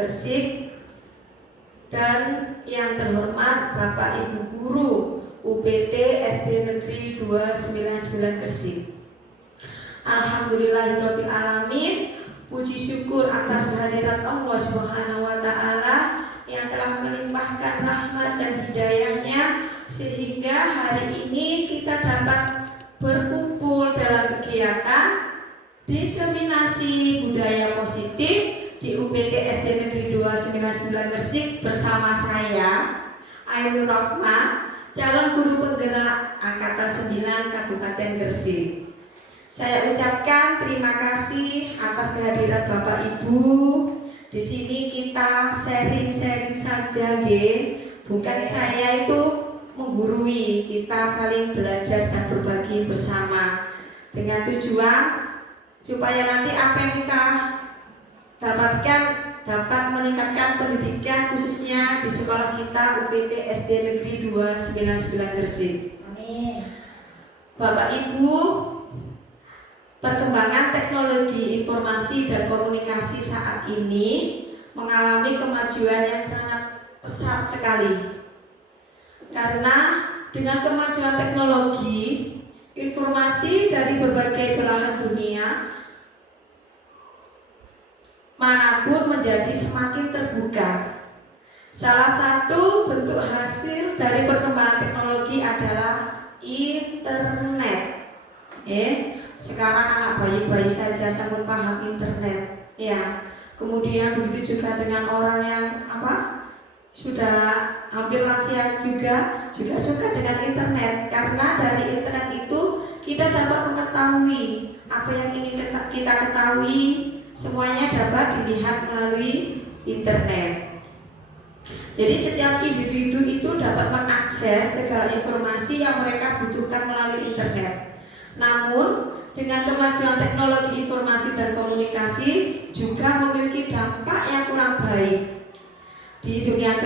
Gresik, dan yang terhormat Bapak Ibu Guru UPT SD Negeri 299 Gresik. Alhamdulillahirabbil alamin, puji syukur atas kehadirat Allah Subhanahu wa taala yang telah melimpahkan rahmat dan hidayahnya sehingga hari ini kita dapat berkumpul dalam kegiatan diseminasi budaya positif di UPT SD Negeri 299 Gresik bersama saya Ainur Rohmah, calon guru penggerak Angkatan 9 Kabupaten Gresik. Saya ucapkan terima kasih atas kehadiran Bapak Ibu. Di sini kita sharing-sharing saja, bukan saya itu menggurui, kita saling belajar dan berbagi bersama dengan tujuan supaya nanti apa yang kita dapatkan dapat meningkatkan pendidikan khususnya di sekolah kita UPT SD Negeri 299 Gresik. Amin. Bapak Ibu, perkembangan teknologi informasi dan komunikasi saat ini mengalami kemajuan yang sangat pesat sekali. Karena dengan kemajuan teknologi, informasi dari berbagai belahan dunia manapun menjadi semakin terbuka. Salah satu bentuk hasil dari perkembangan teknologi adalah internet. Sekarang anak bayi-bayi saja sangat paham internet, ya. Kemudian begitu juga dengan orang yang sudah hampir lansia juga suka dengan internet, karena dari internet itu kita dapat mengetahui apa yang ingin kita ketahui, semuanya dapat dilihat melalui internet. Jadi setiap individu itu dapat mengakses segala informasi yang mereka butuhkan melalui internet. Namun dengan kemajuan teknologi informasi dan komunikasi juga memiliki dampak yang kurang baik di dunia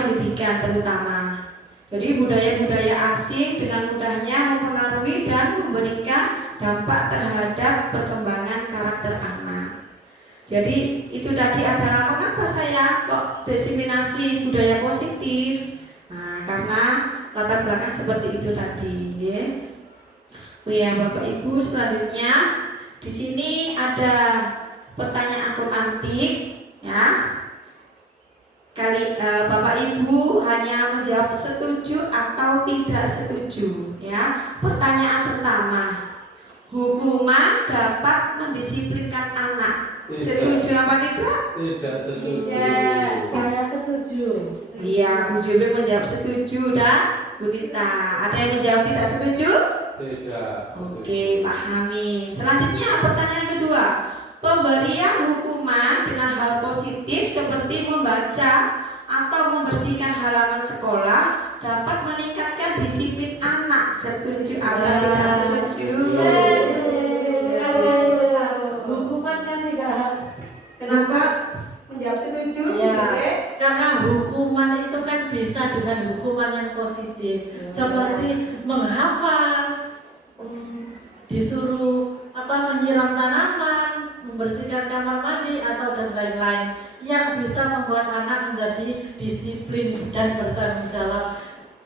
pendidikan terutama. Jadi budaya-budaya asing dengan mudahnya mempengaruhi dan memberikan dampak terhadap perkembangan karakter anak. Jadi itu tadi adalah mengapa saya kok diseminasi budaya positif. Nah, karena latar belakang seperti itu tadi, ya. Ya, Bapak Ibu, selanjutnya di sini ada pertanyaan pemantik, ya. Bapak Ibu hanya menjawab setuju atau tidak setuju, ya. Pertanyaan pertama, hukuman dapat mendisiplinkan anak. Setuju apa tidak? Tidak setuju. Ya, saya setuju. Iya, Bu Jubi menjawab setuju dan Bu Tita. Ada yang menjawab tidak setuju? Tidak. Oke, Pak Hamid. Selanjutnya pertanyaan kedua, pemberian hukuman dengan hal positif seperti membaca atau membersihkan halaman sekolah dapat meningkatkan disiplin anak. Setuju atau tidak setuju? Hukuman kan tidak. Kenapa menjawab setuju? Ya, karena hukuman itu kan bisa dengan hukuman yang positif, seperti menghafal, disuruh menyiram tanaman, membersihkan kamar mandi atau dan lain-lain yang bisa membuat anak menjadi disiplin dan bertanggung jawab.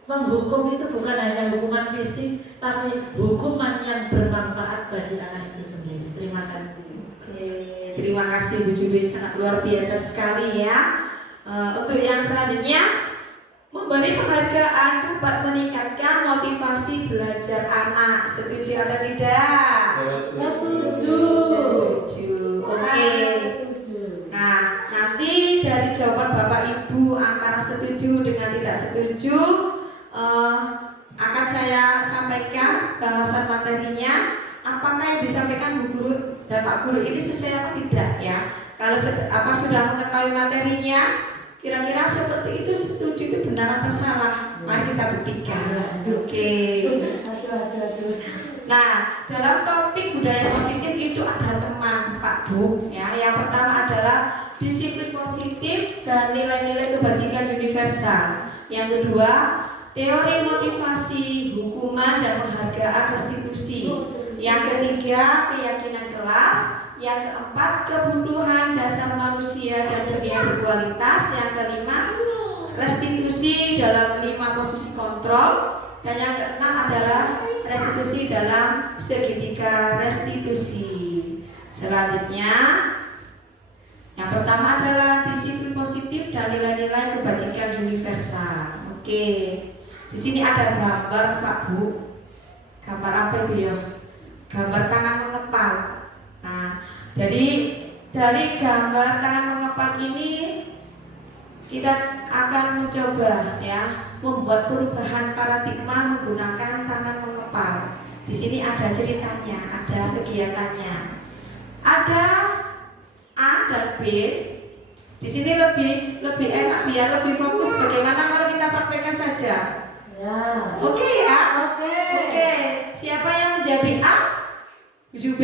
Menghukum itu bukan hanya hukuman fisik, tapi hukuman yang bermanfaat bagi anak itu sendiri. Terima kasih. Oke, terima kasih Bu Jubi, sangat luar biasa sekali ya. Untuk yang selanjutnya, memberi penghargaan dapat meningkatkan motivasi belajar anak. Setuju atau tidak? Setuju. Setuju. Oke. Nah, nanti dari jawaban Bapak Ibu antara setuju dengan tidak setuju akan saya sampaikan bahasan materinya. Apakah yang disampaikan Bu Guru dan Pak Guru ini sesuai atau tidak ya? Kalau sudah mengetahui materinya, kira-kira seperti itu setuju itu benar atau salah? Mari kita buktikan. Oke. Nah, dalam topik budaya positif itu ada teman Pak Bu ya. Yang pertama adalah disiplin positif dan nilai-nilai kebajikan universal. Yang kedua, teori motivasi, hukuman dan penghargaan restitusi. Yang ketiga, keyakinan kelas. Yang keempat, kebutuhan dasar manusia dan dunia berkualitas. Yang kelima, restitusi dalam 5 posisi kontrol. Dan yang keenam adalah restitusi dalam segitiga restitusi. Selanjutnya, yang pertama adalah disiplin positif dan nilai-nilai kebajikan universal. Oke, di sini ada gambar Pak Bu. Gambar apa itu ya? Gambar tangan mengepal. Nah, dari gambar tangan mengepal ini kita akan mencoba ya membuat perubahan paradigma menggunakan tangan mengepal. Di sini ada ceritanya, ada kegiatannya. Ada A dan B. Di sini lebih enak biar lebih fokus. Bagaimana kalau kita praktekkan saja? Ya. Oke ya. Oke. Oke. Siapa yang menjadi A? 7B?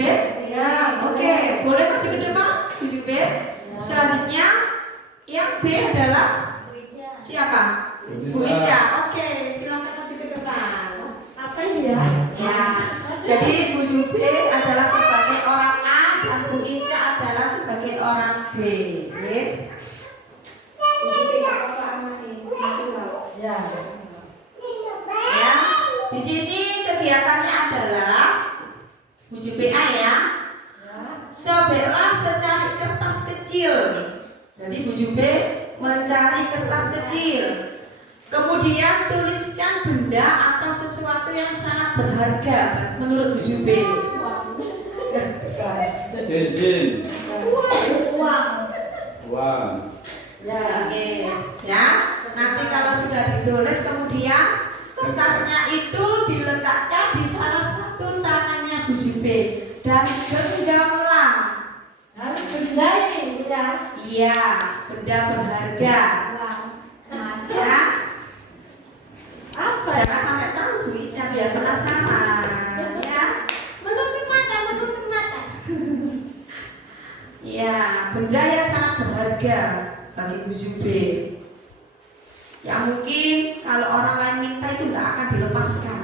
Ya. Oke. Boleh maju ke depan? 7B. Selanjutnya yang B adalah siapa? Bu Ica. Oke. Silakan maju ke depan. Apa ini ya? Ya. Jadi Bu Jube adalah sebagai orang A dan Bu Ica adalah sebagai orang B. Oke. Bu Jube nggak apa-apa amati. Ya. Ya. Di sini kegiatannya adalah Bu Jube A ya. Sobeklah secari kertas kecil. Jadi Bu Jube mencari kertas kecil. Kemudian tuliskan benda atau sesuatu yang sangat berharga menurut Bu Jube. Cincin. Uang. Uang. Ya. Oke, ya. Nanti kalau sudah ditulis, kemudian kertasnya itu diletakkan di salah satu tangannya Bu Jube dan genggamlah. Harus benda ini ya. Iya, benda berharga. Ya. Apa? Jangan sampai tahu Bu Ica biar penasaran. Ya. Menutup mata. Ya, benda yang sangat berharga bagi Bu Jube. Ya mungkin kalau orang lain minta itu tidak akan dilepaskan.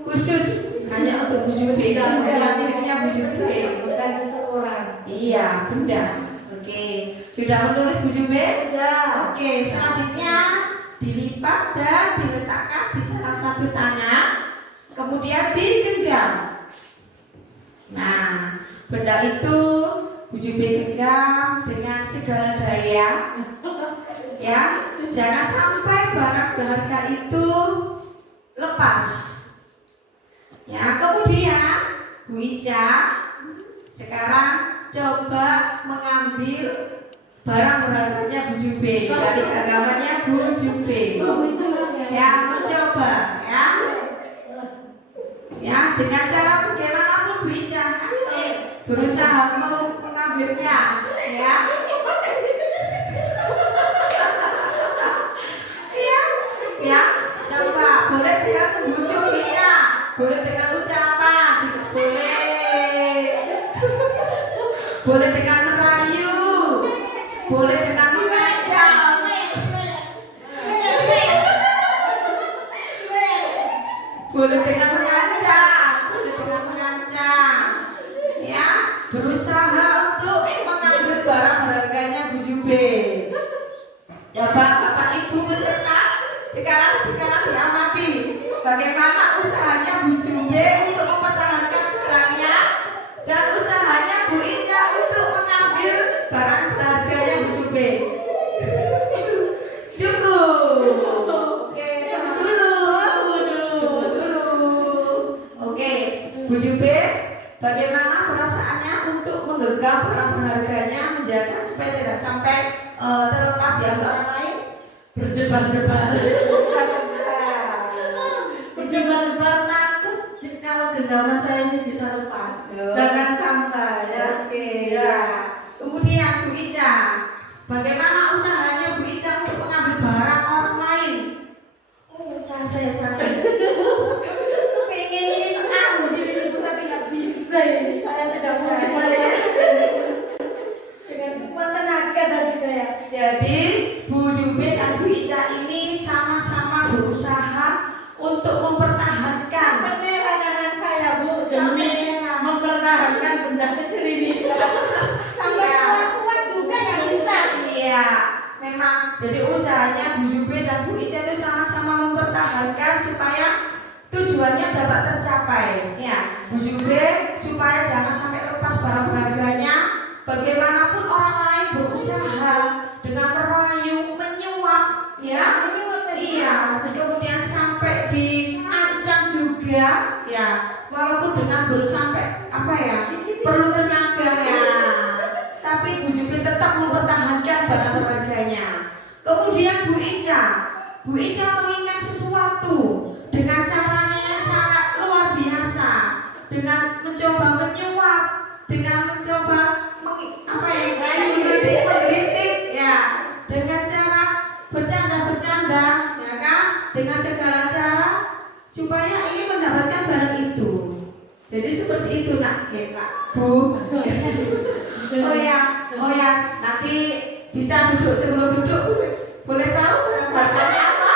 Khusus hanya untuk Bu Jube, hanya miliknya Bu Jube. Bukan seseorang. Iya, benda. Oke, sudah menulis Bu Jube? Ya. Oke, selanjutnya dilipat dan diletakkan di salah satu tangan, kemudian digenggam. Nah, benda itu Bu Jube genggam dengan segala daya. Ya, jangan sampai barang berharga itu lepas. Ya, kemudian Bu Ica sekarang coba mengambil barang berharganya Bu Jube dari genggamannya Bu Jube. Ya, mencoba ya. Ya, dengan cara bagaimanapun Bu Ica berusaha mengambilnya, ya. Ya, coba boleh dengan membujuk dia, boleh dengan ucapan, boleh dengan merayu, boleh dengan mengajak, boleh dengan mengancam, ya, berusaha untuk mengambil barang berharganya Bu Jube. Ya Bapak Ibu beserta sekarang diamati bagaimana usahanya Bu Jube untuk mempertahankan barangnya dan usahanya Bu Ica untuk mengambil barang berharganya Bu Jube. Cukup. Oke, tunggu dulu. Oke, Bu Jube, bagaimana perasaannya untuk menggenggam barang berharganya, menjaga supaya tidak sampai terlepas diambil orang lain? Berdebar-debar takut kalau genggaman saya ini bisa lepas. Jangan sampai ya. Oke, ya. Kemudian Bu Ica, bagaimana usahanya Bu Ica untuk mengambil barang orang lain? Usaha saya sangat pengen ini sekali tapi nggak bisa. Saya tidak bisa dengan sekuat tenaga tadi saya. Jadi Bu Jube dan Bu Ica ini sama-sama berusaha untuk mempertahankan Sampai merah tangan saya Bu demi mempertahankan benda kecil mempertahankan supaya tujuannya dapat tercapai. Ya, Bu Jube supaya jangan sampai lepas barang berharganya. Bagaimanapun orang lain berusaha dengan merayu, menyuap, ya, iya, kemudian sampai diancam juga, ya, walaupun dengan sampai apa ya, perlu tenaga ya, tapi Bu Jube tetap mempertahankan barang berharganya. Kemudian Bu Ica mengingat sesuatu dengan caranya yang sangat luar biasa, dengan mencoba menyuap, dengan mencoba menggelitik ya, dengan cara bercanda ya kan, dengan segala cara supaya ingin mendapatkan barang itu. Jadi seperti itu nak, ya Kak, Bu. Oh ya, nanti bisa duduk sebelum duduk. Boleh tahu harganya apa?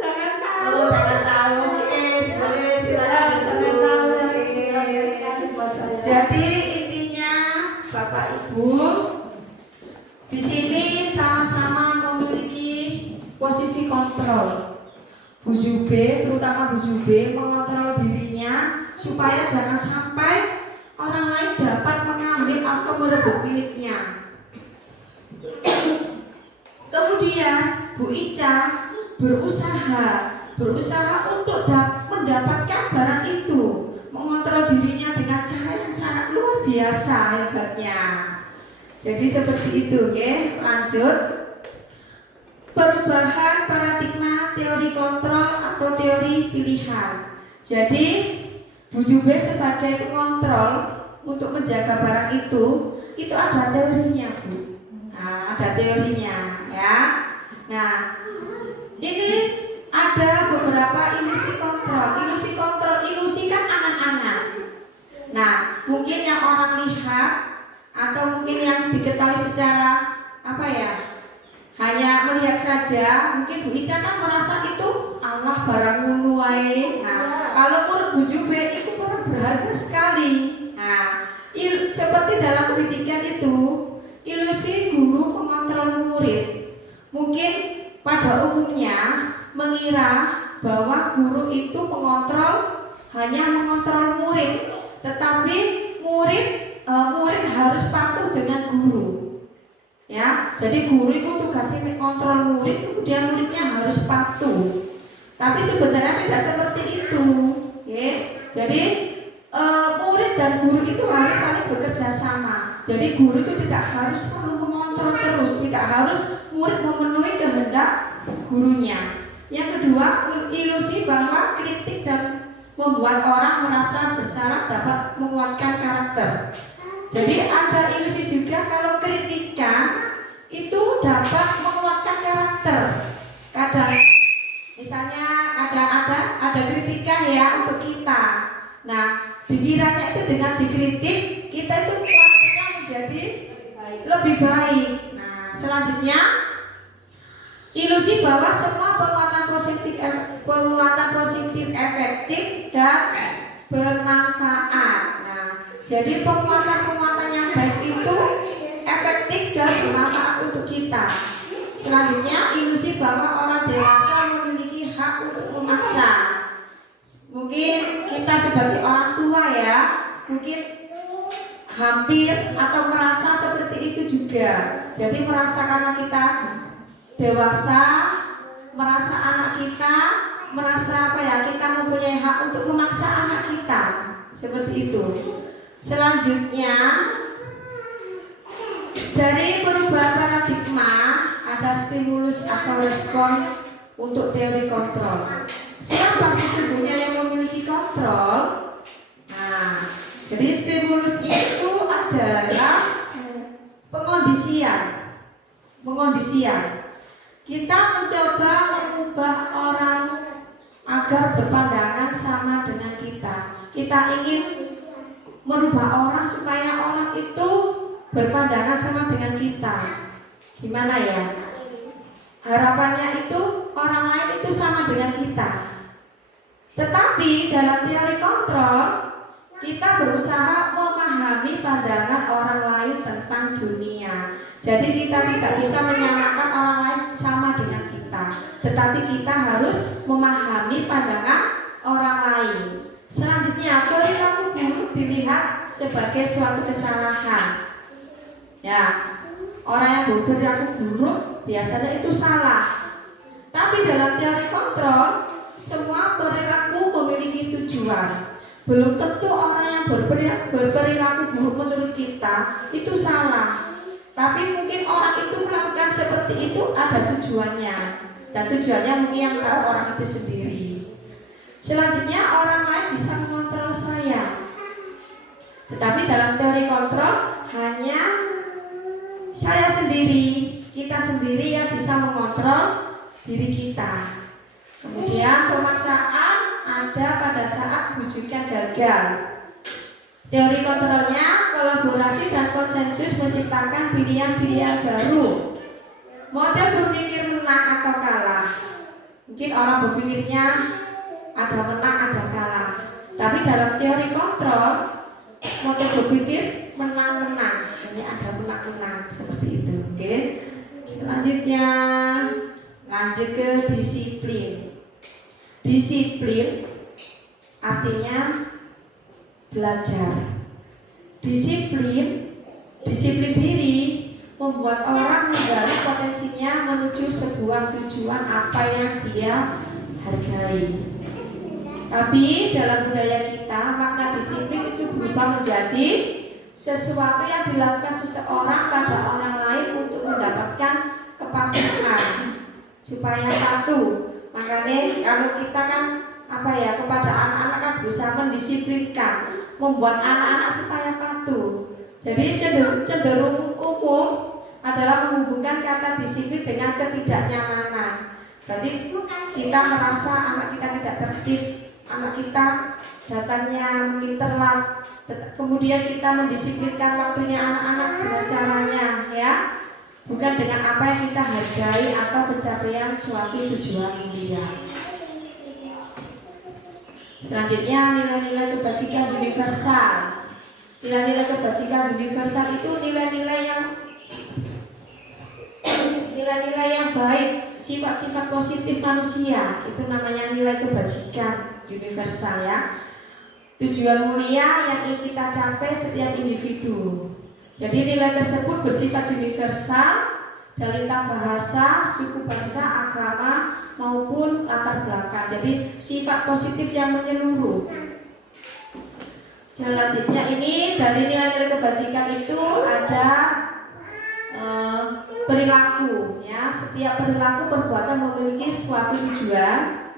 Jangan tahu. Oh, jangan tahu. Oke, boleh silakan. Jangan tahu ya. Jadi intinya Bapak Ibu di sini sama-sama memiliki posisi kontrol. Bu Jube, terutama Bu Jube mengontrol dirinya supaya jangan sampai orang lain dapat mengambil atau merebut miliknya. Kemudian Bu Ica berusaha untuk mendapatkan barang itu, mengontrol dirinya dengan cara yang sangat luar biasa hebatnya. Jadi seperti itu, oke? Lanjut. Perubahan paradigma teori kontrol atau teori pilihan. Jadi Bu Jube sebagai pengontrol untuk menjaga barang itu ada teorinya, Bu. Nah, ada teorinya, ya. Nah, ini ada beberapa ilusi kontrol. Ilusi kan angan-angan. Nah, mungkin yang orang lihat atau mungkin yang diketahui secara apa ya? Hanya melihat saja. Mungkin Bu Ica kan merasa itu Allah barang ngunu wae. Nah, kalau menurut Bu Jube itu barang berharga sekali. Nah, seperti dalam pendidikan itu, ilusi guru mengontrol murid. Mungkin pada umumnya mengira bahwa guru itu hanya mengontrol murid, tetapi murid harus patuh dengan guru. Ya, jadi guru itu tugasnya mengontrol murid, kemudian muridnya harus patuh. Tapi sebenarnya tidak seperti itu. Ya. Jadi murid dan guru itu harus saling bekerja sama. Jadi guru itu tidak harus selalu mengontrol terus, tidak harus murid memenuhi kehendak gurunya. Yang kedua, ilusi bahwa kritik dan membuat orang merasa bersalah dapat menguatkan karakter. Jadi ada ilusi juga kalau kritikan itu dapat menguatkan karakter. Kadang misalnya ada kritikan ya untuk kita. Nah, pikirannya itu dengan dikritik kita itu karakternya menjadi lebih baik. Nah, selanjutnya ilusi bahwa semua penguatan positif efektif dan bermanfaat. Nah, jadi penguatan yang baik itu efektif dan bermanfaat untuk kita. Selanjutnya ilusi bahwa orang dewasa memiliki hak untuk memaksa. Mungkin kita sebagai orang tua ya, mungkin hampir atau merasa seperti itu juga. Jadi merasa karena kita dewasa, merasa anak kita, merasa kita mempunyai hak untuk memaksa anak kita. Seperti itu. Selanjutnya dari perubahan paradigma ada stimulus atau respon untuk teori kontrol. Siapa sesungguhnya yang memiliki kontrol? Nah, jadi stimulus itu adalah pengondisian. Kita mencoba mengubah orang agar berpandangan sama dengan kita. Kita ingin merubah orang supaya orang itu berpandangan sama dengan kita. Gimana ya? Harapannya itu orang lain itu sama dengan kita. Tetapi dalam teori kontrol kita berusaha memahami pandangan orang lain tentang dunia. Jadi kita tidak bisa menyamakan orang lain sama dengan kita. kita, tetapi kita harus memahami pandangan orang lain. Selanjutnya, perilaku buruk dilihat sebagai suatu kesalahan. Ya, orang yang berperilaku buruk biasanya itu salah. Tapi dalam teori kontrol, semua perilaku memiliki tujuan. Belum tentu orang yang berperilaku buruk menurut kita itu salah. Tapi mungkin orang itu melakukan seperti itu ada tujuannya. Dan tujuannya mungkin yang tahu orang itu sendiri. Selanjutnya, orang lain bisa mengontrol saya. Tetapi dalam teori kontrol hanya saya sendiri, kita sendiri yang bisa mengontrol diri kita. Kemudian pemaksaan ada pada saat bujukan gagal. Teori kontrolnya kolaborasi dan konsensus menciptakan pilihan-pilihan baru. Model berpikir menang atau kalah. Mungkin orang berpikirnya ada menang ada kalah. Tapi dalam teori kontrol, model berpikir menang-menang, hanya ada menang-menang seperti itu. Oke. Selanjutnya lanjut ke disiplin. Disiplin artinya belajar. Disiplin diri membuat orang menggali potensinya menuju sebuah tujuan apa yang dia hargai. Tapi dalam budaya kita, makna disiplin itu berubah menjadi sesuatu yang dilakukan seseorang pada orang lain untuk mendapatkan kepatuhan supaya patuh. Makanya kalau kita kan kepada anak-anak kan berusaha mendisiplinkan, membuat anak-anak supaya patuh. Jadi cenderung umum adalah menghubungkan kata disiplin dengan ketidaknyamanan. Jadi kita merasa anak kita tidak tertib, anak kita datangnya mungkin telat. Kemudian kita mendisiplinkan waktunya anak-anak dengan caranya, ya, bukan dengan apa yang kita hargai atau pencapaian suatu tujuan mulia. Selanjutnya, nilai-nilai kebajikan universal. Nilai-nilai kebajikan universal itu nilai-nilai yang baik, sifat-sifat positif manusia. Itu namanya nilai kebajikan universal, ya. Tujuan mulia yang ingin kita capai setiap individu. Jadi nilai tersebut bersifat universal dan lintas bahasa, suku bangsa, agama maupun latar belakang. Jadi sifat positif yang menyeluruh. Selanjutnya ini dari nilai-nilai kebajikan itu ada perilaku, ya. Setiap perilaku perbuatan memiliki suatu tujuan.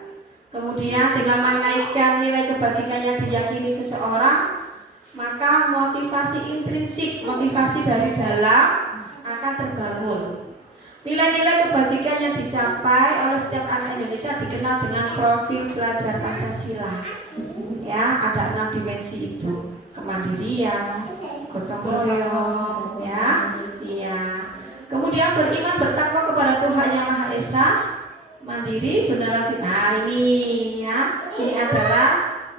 Kemudian dengan menaikkan nilai kebajikan yang diyakini seseorang, maka motivasi intrinsik, motivasi dari dalam akan terbangun. Nilai-nilai kebajikan yang dicapai oleh setiap anak Indonesia dikenal dengan profil belajar Pancasila. Ya, ada 6 dimensi itu: kemandirian, gotong royong, ya, iya. Kemudian beriman bertakwa kepada Tuhan Yang Maha Esa, mandiri, benar. Nah ini, ya, ini adalah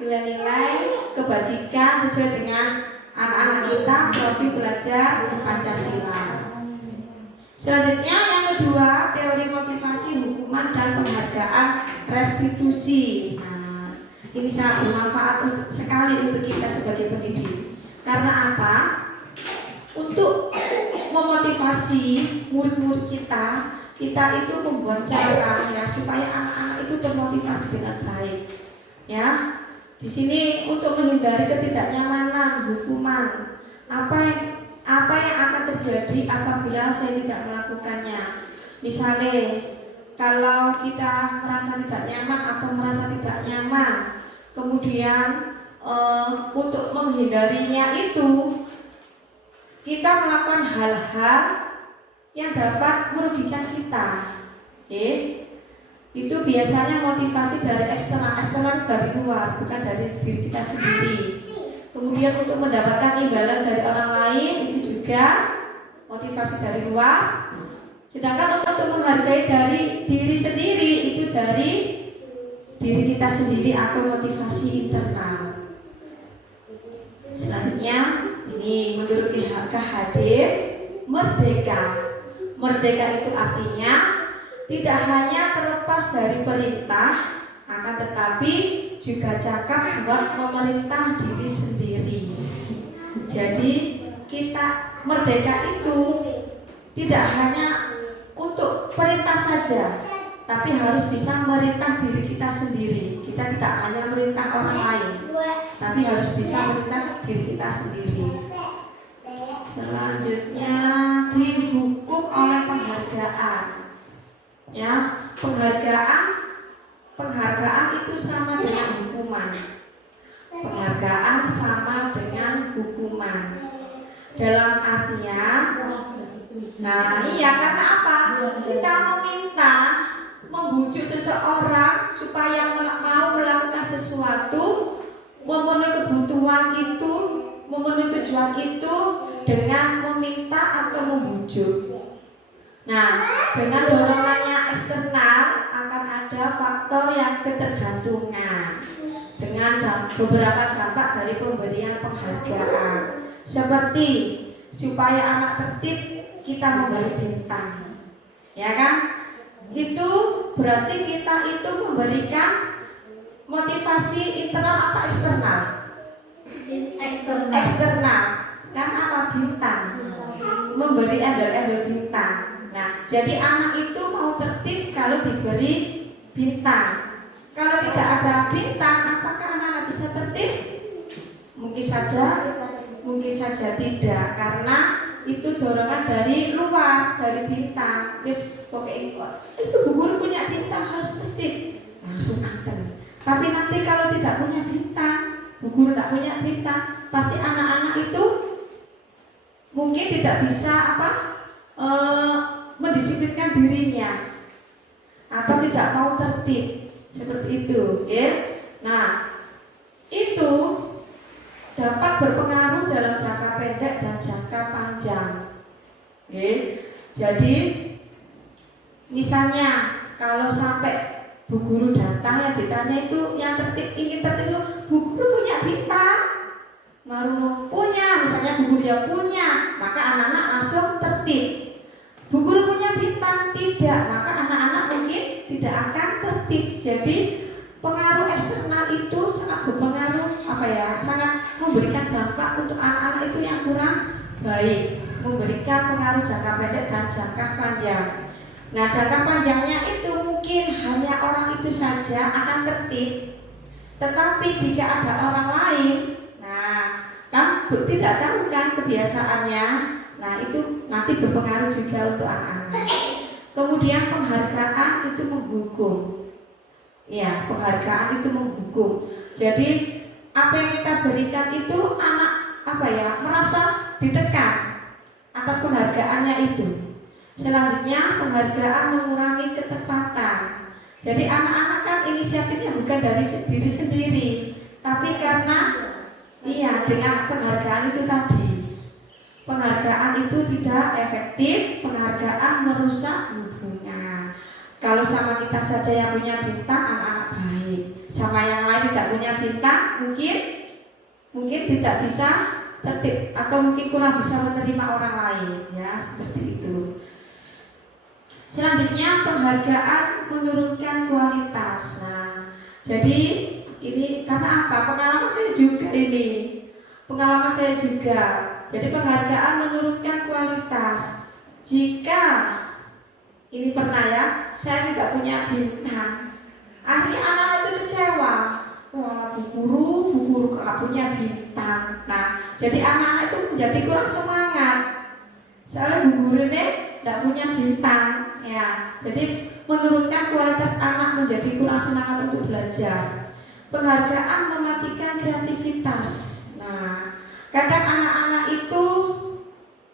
nilai-nilai kebajikan sesuai dengan anak-anak kita profil belajar Pancasila. Selanjutnya yang kedua, teori motivasi, hukuman dan penghargaan restitusi. Nah, ini sangat bermanfaat sekali untuk kita sebagai pendidik. Karena apa? Untuk memotivasi murid-murid kita itu membuat cara, ya, supaya anak-anak itu termotivasi dengan baik. Ya, di sini untuk menghindari ketidaknyamanan, hukuman, apa yang akan terjadi apabila saya tidak melakukannya. Misalnya, kalau kita merasa tidak nyaman atau merasa tidak nyaman, kemudian untuk menghindarinya itu kita melakukan hal-hal yang dapat merugikan kita. Itu biasanya motivasi dari eksternal dari luar, bukan dari diri kita sendiri. Kemudian untuk mendapatkan imbalan dari orang lain itu juga motivasi dari luar. Sedangkan untuk menghargai dari diri sendiri itu dari diri kita sendiri atau motivasi internal. Selanjutnya ini menurut K. Hadir, merdeka. Merdeka itu artinya tidak hanya terlepas dari perintah, akan tetapi juga cakap buat memerintah diri sendiri. Jadi kita merdeka itu tidak hanya untuk perintah saja, tapi harus bisa merintah diri kita sendiri. Kita tidak hanya merintah orang lain, tapi harus bisa merintah diri kita sendiri. Selanjutnya dihukum oleh penghargaan. Ya, penghargaan itu sama dengan hukuman. Penghargaan sama dengan hukuman. Dalam artian, nah iya, karena apa? Kita meminta, membujuk seseorang supaya mau melakukan sesuatu, memenuhi kebutuhan itu, memenuhi tujuan itu dengan meminta atau membujuk. Nah, dengan dorongannya eksternal akan ada faktor yang ketergantungan dengan beberapa dampak dari pemberian penghargaan. Seperti supaya anak tertib kita memberi bintang, ya kan? Itu berarti kita itu memberikan motivasi internal apa eksternal? Eksternal. Kan apa? Bintang. Memberi embel-embel bintang. Nah, jadi anak itu mau tertib kalau diberi bintang. Kalau tidak ada bintang, apakah anak-anak bisa tertib? Mungkin saja tidak, karena itu dorongan dari luar, dari bintang. Terus pokoknya itu Bu Guru punya bintang harus tertib, langsung antem. Tapi nanti kalau tidak punya bintang, Bu Guru tidak punya bintang, pasti anak-anak itu mungkin tidak bisa mendisiplinkan dirinya atau tidak mau tertib seperti itu, ya. Nah, itu dapat berpengaruh dalam jangka pendek dan jangka panjang. Oke. Jadi misalnya kalau sampai Bu Guru datang yang ditanya itu yang ingin tertib itu, Bu Guru punya bintang, Maruno punya, misalnya Bu Guru yang punya, maka anak-anak langsung tertib. Bu Guru punya bintang tidak, maka anak-anak mungkin tidak akan tertib. Jadi pengaruh eksternal itu sangat berpengaruh, sangat memberikan dampak untuk anak-anak itu yang kurang baik, memberikan pengaruh jangka pendek dan jangka panjang. Nah, jangka panjangnya itu mungkin hanya orang itu saja akan tertib, tetapi jika ada orang lain, nah kan tidak tahu kan kebiasaannya, nah itu nanti berpengaruh juga untuk anak-anak. Kemudian penghargaan itu menghukum. Ya, penghargaan itu menghukum. Jadi apa yang kita berikan itu anak merasa ditekan atas penghargaannya itu. Selanjutnya penghargaan mengurangi ketepatan. Jadi anak-anak kan inisiatifnya bukan dari diri sendiri, tapi karena dengan penghargaan itu tadi. Penghargaan itu tidak efektif, penghargaan merusak hubungan. Kalau sama kita saja yang punya bintang, anak-anak baik. Sama yang lain tidak punya bintang, mungkin tidak bisa tertib atau mungkin kurang bisa menerima orang lain, ya seperti itu. Selanjutnya penghargaan menurunkan kualitas. Nah, jadi ini karena apa? Pengalaman saya juga. Jadi penghargaan menurunkan kualitas. Jika ini pernah ya, saya tidak punya bintang, akhirnya anak-anak itu kecewa. Wah, Bu Guru gak punya bintang. Nah, jadi anak-anak itu menjadi kurang semangat. Soalnya Bu Guru ini tidak punya bintang, ya. Jadi menurunkan kualitas anak, menjadi kurang semangat untuk belajar. Penghargaan mematikan kreativitas. Nah, kadang anak-anak itu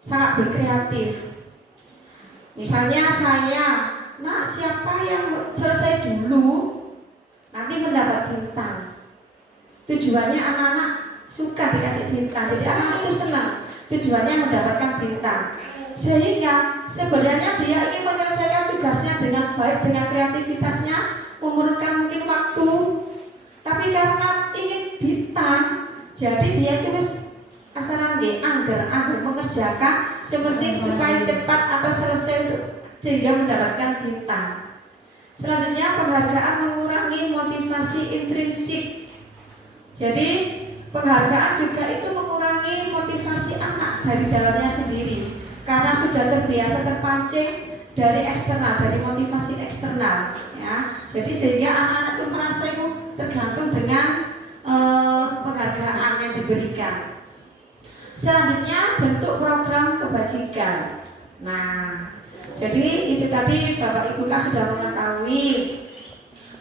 sangat berkreatif. Misalnya saya, siapa yang selesai dulu nanti mendapat bintang. Tujuannya anak-anak suka dikasih bintang, jadi anak-anak itu senang. Tujuannya mendapatkan bintang. Sehingga sebenarnya dia ingin menyelesaikan tugasnya dengan baik, dengan kreativitasnya, memerlukan mungkin waktu. Tapi karena ingin bintang, jadi dia terus angger mengerjakan seperti supaya cepat atau selesai sehingga mendapatkan bintang. Selanjutnya, penghargaan mengurangi motivasi intrinsik. Jadi penghargaan juga itu mengurangi motivasi anak dari dalamnya sendiri, karena sudah terbiasa terpancing dari eksternal, dari motivasi eksternal, ya. Jadi sehingga anak-anak itu merasa itu tergantung dengan penghargaan yang diberikan. Selanjutnya, bentuk program kebajikan. Nah, jadi itu tadi Bapak Ibu kan sudah mengetahui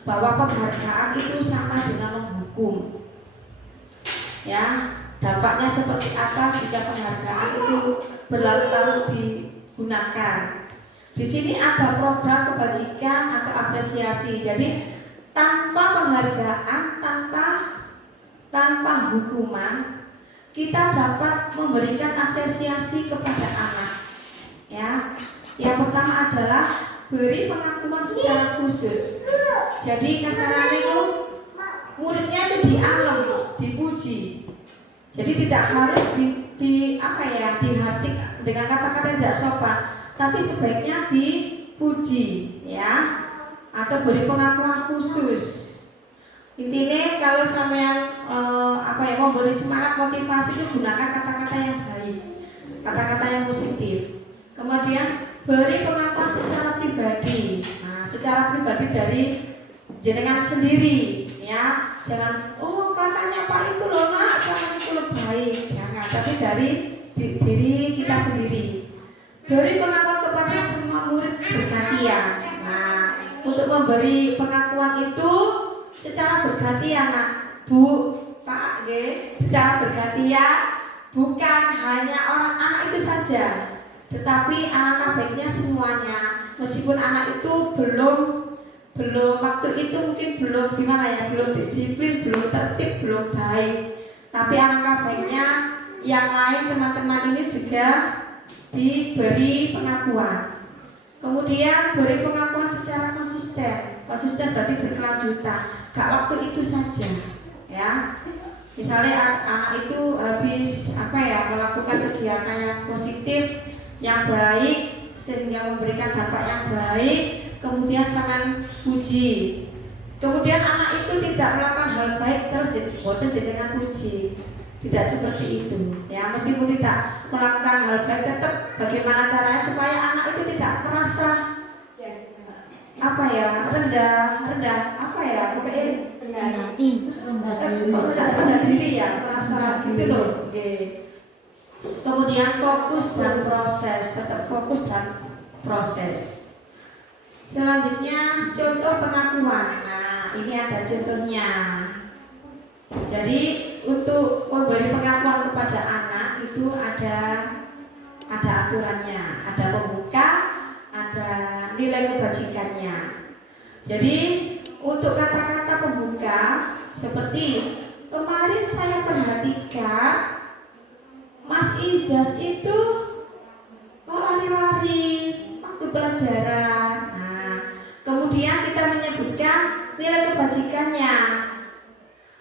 bahwa penghargaan itu sama dengan menghukum. Ya, dampaknya seperti apa jika penghargaan itu berlarut-larut digunakan. Di sini ada program kebajikan atau apresiasi. Jadi tanpa penghargaan, tanpa hukuman, kita dapat memberikan apresiasi kepada anak. Ya, yang pertama adalah beri pengakuan secara khusus. Jadi kasarannya itu muridnya itu dialah, dipuji. Jadi tidak harus dihardik dengan kata-kata yang tidak sopan, tapi sebaiknya dipuji, ya, atau beri pengakuan khusus. Intinya kalau sampean mau beri semangat motivasi itu gunakan kata-kata yang baik, kata-kata yang positif. Kemudian beri pengakuan secara pribadi. Nah, secara pribadi dari jenengan sendiri, ya. Jangan, oh katanya Pak itu loh nak, jangan itu lebay. Jangan, tapi dari diri kita sendiri. Beri pengakuan kepada semua murid bergantian. Nah, untuk memberi pengakuan itu secara bergantian, nak, Bu, Pak, secara bergantian, bukan hanya orang anak itu saja, tetapi alangkah baiknya semuanya. Meskipun anak itu belum waktu itu mungkin belum belum disiplin, belum tertib, belum baik, tapi alangkah baiknya yang lain teman-teman ini juga diberi pengakuan. Kemudian beri pengakuan secara konsisten berarti berkelanjutan, gak waktu itu saja, ya. Misalnya anak itu habis melakukan kegiatan yang positif, yang baik, sehingga memberikan dampak yang baik, kemudian sangat puji. Kemudian anak itu tidak melakukan hal baik terus boten jenengan puji. Tidak seperti itu, ya. Meskipun tidak melakukan hal baik, tetap bagaimana caranya supaya anak itu tidak merasa rendah diri, ya, merasa gitu loh. Kemudian fokus dan proses, tetap fokus dan proses. Selanjutnya contoh pengakuan. Nah, ini ada contohnya. Jadi untuk memberi pengakuan kepada anak itu ada aturannya, ada pembuka, ada nilai kebajikannya. Jadi untuk kata-kata pembuka seperti kemarin saya perhatikan Mas Ijaz itu kok lari-lari waktu pelajaran. Nah, kemudian kita menyebutkan nilai kebajikannya.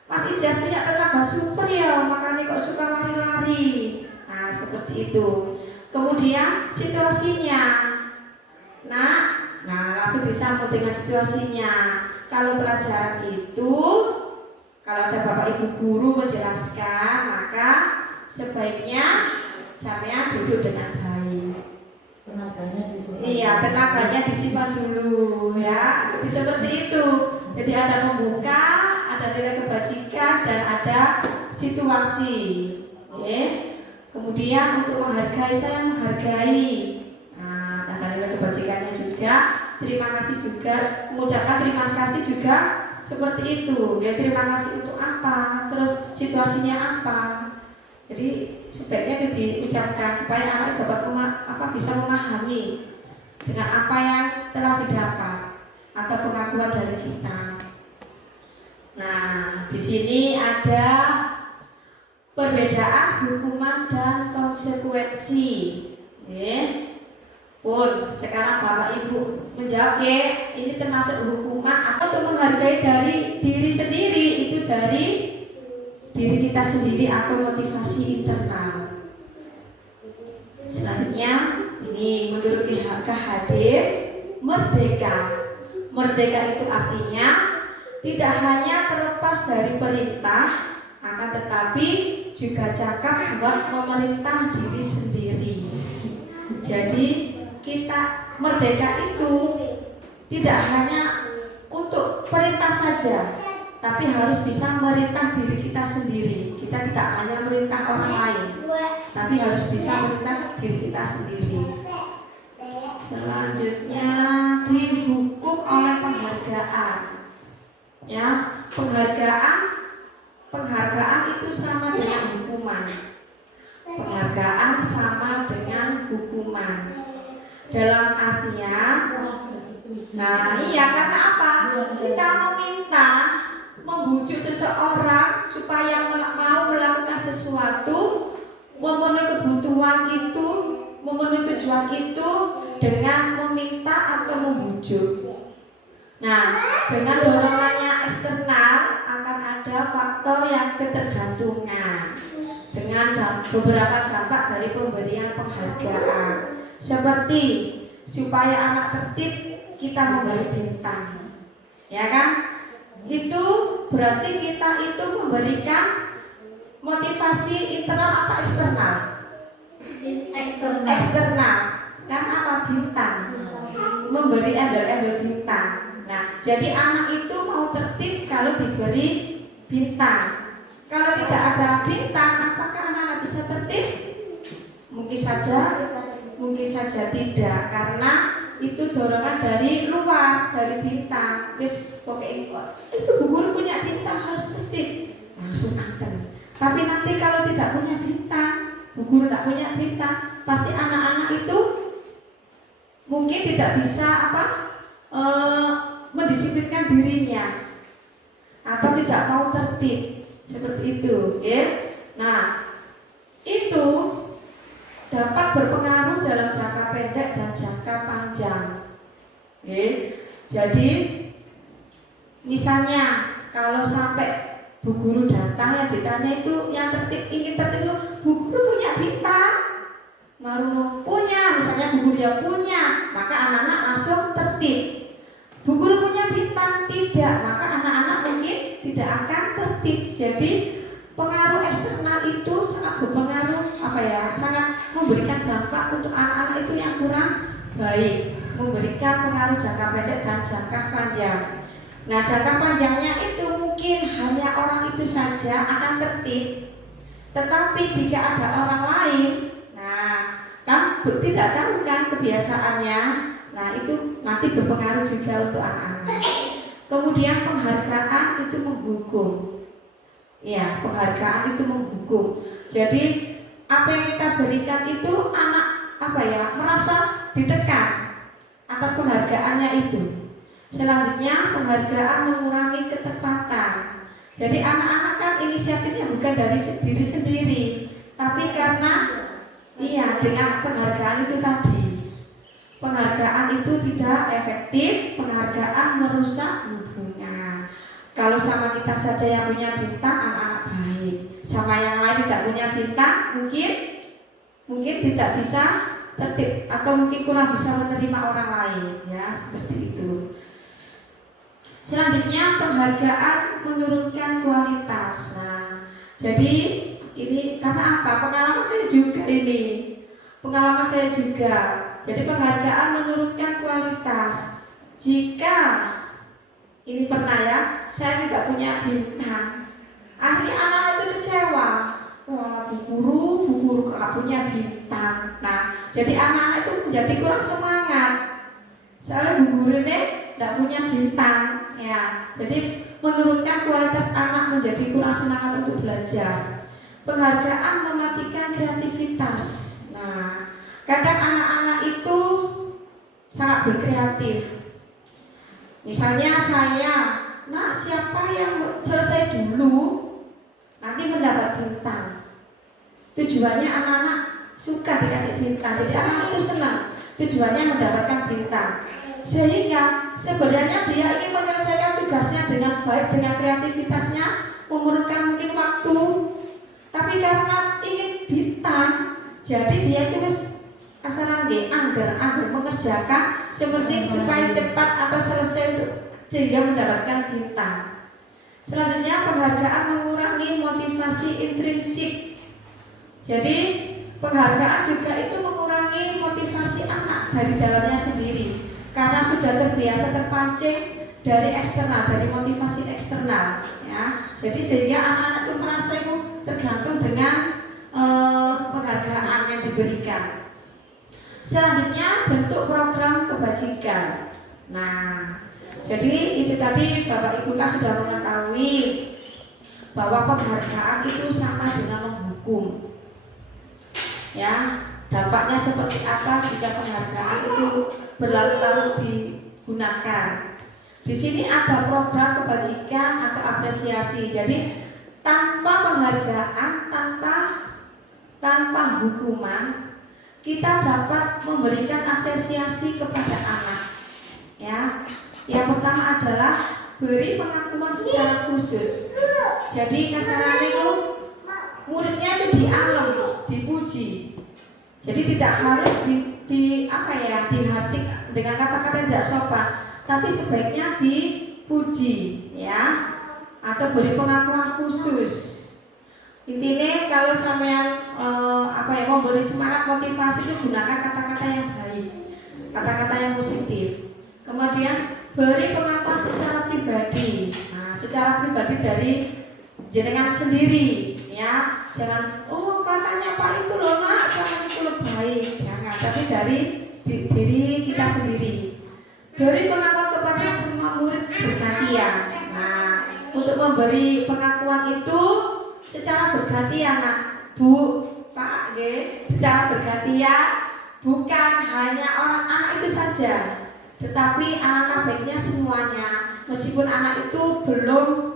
Mas Ijaz punya tenaga super ya, makanya kok suka lari-lari. Nah, seperti itu. Kemudian situasinya. Nah langsung disambung dengan situasinya. Kalau pelajaran itu, kalau ada Bapak Ibu guru menjelaskan, maka sebaiknya sampean duduk dengan baik. Tenaganya disimpan dulu, ya. Seperti itu. Jadi ada membuka, ada nilai kebajikan, dan ada situasi. Kemudian untuk menghargai, saya menghargai. Nah, ada nilai kebajikannya juga. Terima kasih juga, mengucapkan terima kasih juga seperti itu. Ya, terima kasih untuk apa? Terus situasinya apa? Jadi sebaiknya itu diucapkan supaya anak dapat bisa memahami dengan apa yang telah didapat atau pengakuan dari kita. Nah, di sini ada perbedaan hukuman dan konsekuensi. Sekarang Bapak Ibu menjawab, ini termasuk hukuman atau untuk menghargai dari diri sendiri, itu dari diri kita sendiri atau motivasi internal. Selanjutnya ini menurut KHD merdeka. Merdeka itu artinya tidak hanya terlepas dari perintah, akan tetapi juga cakap buat memerintah diri sendiri. Jadi kita merdeka itu tidak hanya untuk perintah saja, tapi harus bisa merintah diri kita sendiri. Kita tidak hanya merintah orang lain, tapi harus bisa merintah diri kita sendiri. Selanjutnya dihukum oleh penghargaan. Ya, penghargaan itu sama dengan hukuman. Penghargaan sama dengan hukuman. Dalam artian, nah iya, karena apa? Kita meminta, membujuk seseorang supaya mau melakukan sesuatu, memenuhi kebutuhan itu, memenuhi tujuan itu dengan meminta atau membujuk. Nah, dengan dorongannya eksternal akan ada faktor yang ketergantungan dengan beberapa dampak dari pemberian penghargaan. Seperti supaya anak tertib kita memberi bintang, ya kan? Itu berarti kita itu memberikan motivasi internal apa eksternal? Eksternal. Kan apa? Bintang. Memberi embel-embel bintang. Nah, jadi anak itu mau tertib kalau diberi bintang. Kalau tidak ada bintang, apakah anak-anak bisa tertib? Mungkin saja tidak, karena itu dorongan dari luar, dari bintang. Wis pokoknya itu guru punya bintang harus tertib, langsung akan. Tapi nanti kalau tidak punya bintang, guru tidak punya bintang, pasti anak-anak itu mungkin tidak bisa mendisiplinkan dirinya atau tidak mau tertib seperti itu, ya. Nah, itu dapat berpengaruh dalam jangka pendek dan jangka panjang. Oke. Jadi misalnya kalau sampai bu guru datang yang ditanya itu yang ingin tertib itu bu guru punya bintang, Maruno punya, misalnya bu guru yang punya, maka anak-anak langsung tertib. Bu guru punya bintang tidak, maka anak-anak mungkin tidak akan tertib. Jadi pengaruh eksternal itu sangat berpengaruh, sangat memberikan dampak untuk anak-anak itu yang kurang baik, memberikan pengaruh jangka pendek dan jangka panjang. Nah, jangka panjangnya itu mungkin hanya orang itu saja akan tertib, tetapi jika ada orang lain, nah kan tidak tahu kan kebiasaannya, nah itu nanti berpengaruh juga untuk anak-anak. Kemudian penghargaan itu menghukum. Ya, penghargaan itu menghukum. Jadi apa yang kita berikan itu anak merasa ditekan atas penghargaannya itu. Selanjutnya penghargaan mengurangi ketepatan. Jadi anak-anak kan inisiatifnya bukan dari diri sendiri, tapi karena dengan penghargaan itu tadi. Penghargaan itu tidak efektif, penghargaan merusak hubungan. Kalau sama kita saja yang punya bintang, anak-anak baik. Sama yang lain tidak punya bintang, mungkin tidak bisa tertib atau mungkin kurang bisa menerima orang lain, ya seperti itu. Selanjutnya penghargaan menurunkan kualitas. Nah, jadi ini karena apa? Pengalaman saya juga. Jadi penghargaan menurunkan kualitas. Jika ini pernah ya, saya tidak punya bintang, akhirnya anak-anak itu kecewa. Wah, bu guru gak punya bintang. Nah, jadi anak-anak itu menjadi kurang semangat. Soalnya bu guru ini tidak punya bintang, ya. Jadi menurunkan kualitas anak, menjadi kurang semangat untuk belajar. Penghargaan mematikan kreativitas. Nah, kadang anak-anak itu sangat berkreatif. Misalnya saya, siapa yang selesai dulu nanti mendapat bintang. Tujuannya anak-anak suka dikasih bintang, jadi anak-anak itu senang. Tujuannya mendapatkan bintang. Sehingga sebenarnya dia ingin menyelesaikan tugasnya dengan baik, dengan kreativitasnya, memerlukan mungkin waktu. Tapi karena ingin bintang, jadi dia itu asalan anggar mengerjakan seperti supaya cepat atau selesai sehingga mendapatkan bintang. Selanjutnya penghargaan mengurangi motivasi intrinsik. Jadi penghargaan juga itu mengurangi motivasi anak dari dalamnya sendiri karena sudah terbiasa terpancing dari eksternal, dari motivasi eksternal, ya. Jadi sehingga anak-anak itu merasa itu tergantung dengan penghargaan yang diberikan. Selanjutnya bentuk program kebajikan. Nah, jadi itu tadi Bapak Ibu kan sudah mengetahui bahwa penghargaan itu sama dengan menghukum. Ya, dampaknya seperti apa jika penghargaan itu berlalu-lalu digunakan. Di sini ada program kebajikan atau apresiasi. Jadi tanpa penghargaan, tanpa hukuman, kita dapat memberikan apresiasi kepada anak. Ya, yang pertama adalah beri pengakuan secara khusus. Jadi kasarannya itu muridnya itu dialem, dipuji. Jadi tidak harus dihardik dengan kata-kata yang tidak sopan, tapi sebaiknya dipuji, ya, atau beri pengakuan khusus. Intinya kalau sampean mau beri semangat motivasi itu gunakan kata-kata yang baik, kata-kata yang positif. Kemudian beri pengakuan secara pribadi. Nah, secara pribadi dari jenengan sendiri, ya. Jangan katanya Pak itu loh Nak, jangan itu loh baik, jangan. Tapi dari diri kita sendiri. Beri pengakuan kepada semua murid bergantian. Nah, untuk memberi pengakuan itu secara bergantian, Nak, Bu, Pak, secara bergantian, bukan hanya orang anak itu saja, tetapi anak-anak baiknya semuanya. Meskipun anak itu belum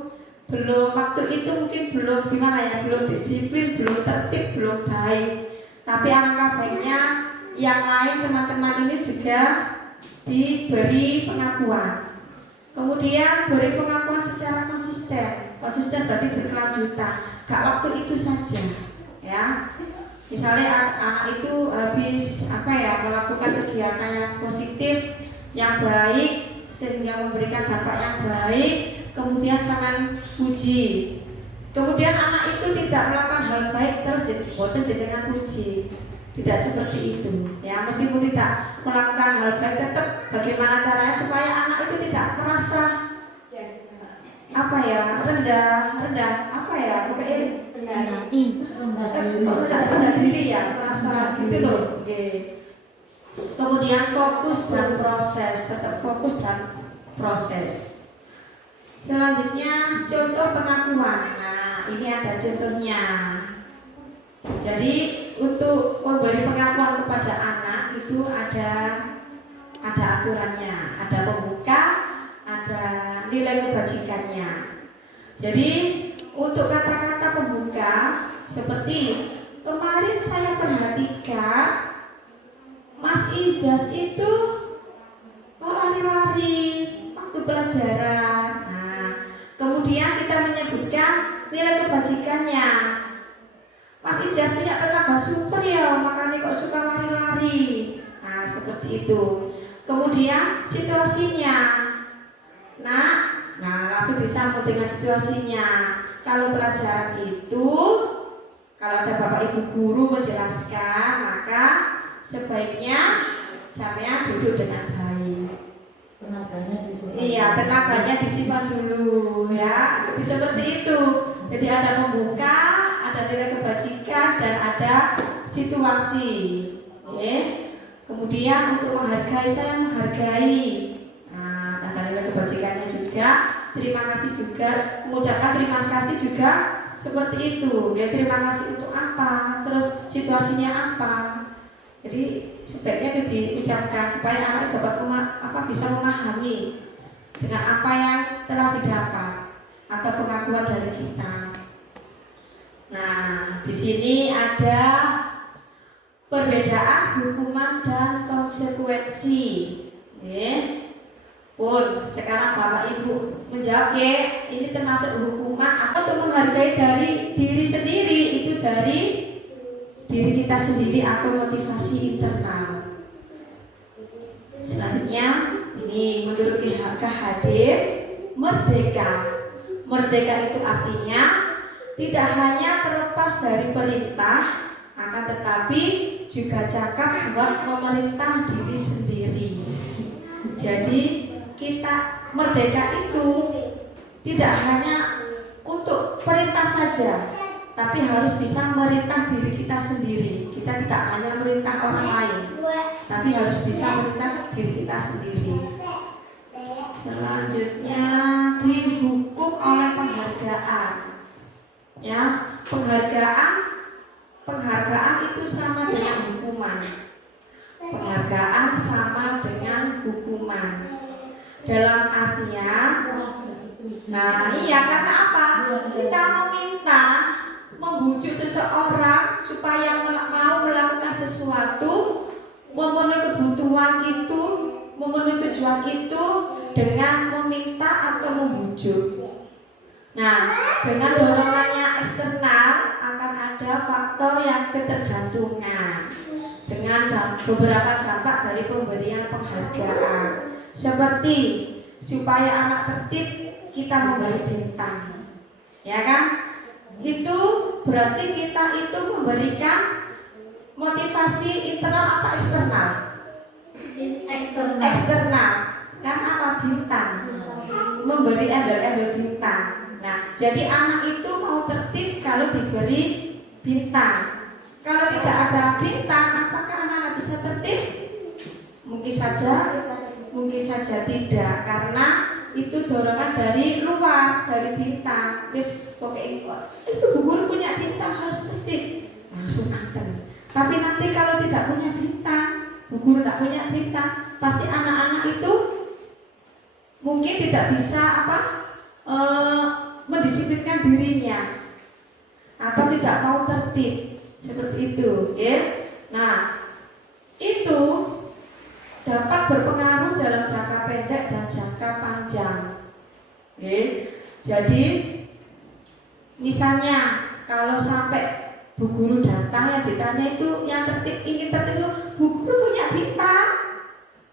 waktu itu mungkin belum belum disiplin, belum tertib, belum baik, tapi anak-anak baiknya yang lain teman-teman ini juga diberi pengakuan. Kemudian beri pengakuan secara konsisten. Konsisten berarti berkelanjutan, gak waktu itu saja, ya. Misalnya anak itu habis melakukan kegiatan yang positif, yang baik, sehingga memberikan dampak yang baik, kemudian sangat puji. Kemudian anak itu tidak melakukan hal baik terus boten jenengan puji. Tidak seperti itu, ya. Meskipun tidak melakukan hal baik, tetap bagaimana caranya supaya anak itu tidak merasa rendah diri, ya, merasa gitu loh. Kemudian fokus dan proses, tetap fokus dan proses. Selanjutnya contoh pengakuan. Nah, ini ada contohnya. Jadi untuk memberi pengakuan kepada anak itu ada aturannya, ada pembuka, ada nilai kebajikannya. Jadi untuk kata-kata pembuka seperti kemarin saya perhatikan Mas Ijaz itu lari-lari waktu pelajaran. Nah, kemudian kita menyebutkan nilai kebajikannya. Mas Ijaz punya tenaga super ya, makanya kok suka lari-lari. Nah, seperti itu. Kemudian situasinya. Nah langsung disambung dengan situasinya. Kalau pelajaran itu, kalau ada Bapak Ibu guru menjelaskan, maka sebaiknya sampean duduk dengan baik. Tenaganya disimpan dulu, ya. Seperti itu. Jadi ada membuka, ada nilai kebajikan, dan ada situasi. Kemudian untuk menghargai, saya menghargai. Nah, ada nilai kebajikannya juga. Terima kasih juga, mengucapkan terima kasih juga seperti itu. Ya, terima kasih untuk apa? Terus situasinya apa? Jadi sebaiknya itu diucapkan supaya anak dapat bisa memahami dengan apa yang telah didapat atau pengakuan dari kita. Nah, di sini ada perbedaan hukuman dan konsekuensi. Sekarang Bapak Ibu menjawab, ini termasuk hukuman atau untuk menghargai dari diri sendiri, itu dari diri kita sendiri atau motivasi internal. Selanjutnya ini menurut KHD merdeka. Merdeka itu artinya tidak hanya terlepas dari perintah, akan tetapi juga cakap buat memerintah diri sendiri. Jadi kita merdeka itu tidak hanya untuk perintah saja, tapi harus bisa merintah diri kita sendiri. Kita tidak hanya merintah orang lain, tapi harus bisa merintah diri kita sendiri. Selanjutnya dihukum oleh penghargaan. Ya, penghargaan itu sama dengan hukuman. Penghargaan sama dengan hukuman. Dalam artian, nah iya, karena apa? Kita meminta, membujuk seseorang supaya mau melakukan sesuatu, memenuhi kebutuhan itu, memenuhi tujuan itu dengan meminta atau membujuk. Nah, dengan dorongannya eksternal akan ada faktor yang ketergantungan dengan beberapa dampak dari pemberian penghargaan. Seperti supaya anak tertib kita memberi bintang, ya kan? Itu berarti kita itu memberikan motivasi internal apa eksternal? Eksternal. Kan apa? Bintang. Memberi embel-embel bintang. Nah, jadi anak itu mau tertib kalau diberi bintang. Kalau tidak ada bintang, apakah anak-anak bisa tertib? Mungkin saja tidak, karena itu dorongan dari luar, dari bintang. Terus pokoknya itu guru punya bintang harus tertib, langsung antem. Tapi nanti kalau tidak punya bintang, guru tidak punya bintang, pasti anak-anak itu mungkin tidak bisa mendisiplinkan dirinya atau tidak mau tertib seperti itu, ya. Nah, itu dapat berpengaruh dalam jangka pendek dan jangka panjang. Oke. Jadi misalnya kalau sampai bu guru datang yang ditanya itu yang ingin tertib itu, bu guru punya bintang,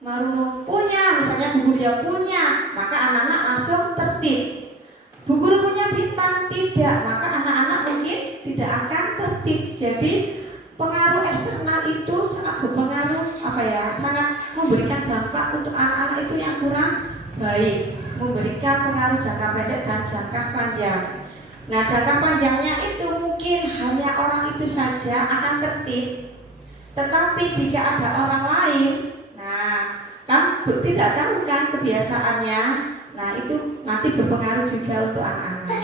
baru punya, misalnya bu guru yang punya, maka anak-anak langsung tertib. Bu guru punya bintang tidak, maka anak-anak mungkin tidak akan tertib. Jadi pengaruh eksternal itu sangat berpengaruh, sangat memberikan dampak untuk anak-anak itu yang kurang baik, memberikan pengaruh jangka pendek dan jangka panjang. Nah, jangka panjangnya itu mungkin hanya orang itu saja akan tertib, tetapi jika ada orang lain, nah kan tidak tahu kan kebiasaannya, nah itu nanti berpengaruh juga untuk anak-anak.